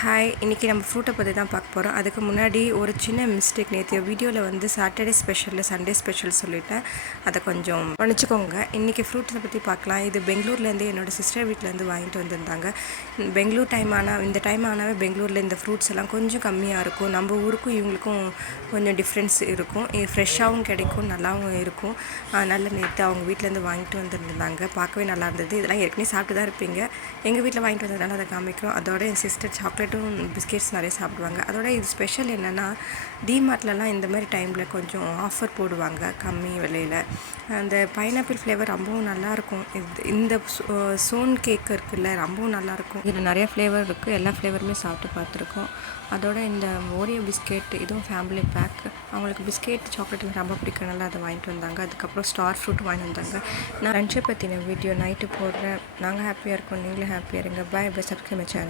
Hi, இன்றைக்கி நம்ம ஃப்ரூட்டை பற்றி தான் பார்க்க போகிறோம். அதுக்கு முன்னாடி ஒரு சின்ன மிஸ்டேக், நேற்று வீடியோவில் வந்து சாட்டர்டே ஸ்பெஷலில் சண்டே ஸ்பெஷல் சொல்லிவிட்டேன். அதை கொஞ்சம் மன்னிச்சுக்கோங்க. இன்றைக்கி ஃப்ரூட்ஸை பற்றி பார்க்கலாம். இது பெங்களூர்லேருந்து என்னோடய சிஸ்டர் வீட்டிலேருந்து வாங்கிட்டு வந்திருந்தாங்க. பெங்களூர் இந்த டைம் ஆனாவே பெங்களூரில் இந்த ஃப்ரூட்ஸ் எல்லாம் கொஞ்சம் கம்மியாக இருக்கும். நம்ம ஊருக்கும் இவங்களுக்கும் கொஞ்சம் டிஃப்ரென்ஸ் இருக்கும். ஃப்ரெஷ்ஷாகவும் கிடைக்கும், நல்லாவும் இருக்கும். நல்ல நேற்று அவங்க வீட்டிலேருந்து வாங்கிட்டு வந்துருந்தாங்க. பார்க்கவே நல்லா இருந்தது. இதெல்லாம் ஏற்கனவே சாப்பிட்டு தான் இருப்பீங்க. எங்கள் வீட்டில் வாங்கிட்டு வந்ததுனால அதை காமிக்கிறோம். அதோட என் சிஸ்டர் சாக்லேட்டும் பிஸ்கெட்ஸ் நிறைய சாப்பிடுவாங்க. அதோட இது ஸ்பெஷல் என்னென்னா, டிமார்ட்லலாம் இந்த மாதிரி டைமில் கொஞ்சம் ஆஃபர் போடுவாங்க கம்மி விலையில். அந்த பைனாப்பிள் ஃப்ளேவர் ரொம்பவும் நல்லாயிருக்கும். இந்த சோன் கேக் இருக்குல்ல, ரொம்பவும் நல்லாயிருக்கும். இதில் நிறைய ஃப்ளேவர் இருக்குது. எல்லா ஃப்ளேவருமே சாப்பிட்டு பார்த்துருக்கோம். அதோட இந்த ஓரியோ பிஸ்கெட், இதுவும் ஃபேமிலி பேக். அவங்களுக்கு பிஸ்கெட் சாக்லேட் ரொம்ப பிடிக்கிறனால அதை வாங்கிட்டு வந்தாங்க. அதுக்கப்புறம் ஸ்டார் ஃப்ரூட் வாங்கிட்டு வந்தாங்க. நான் லஞ்சை பற்றின வீடியோ நைட்டு போடுறேன். நாங்கள் ஹாப்பியாக இருக்கோம், நீங்களும் ஹாப்பியாக இருங்க. பாய். Subscribe channel.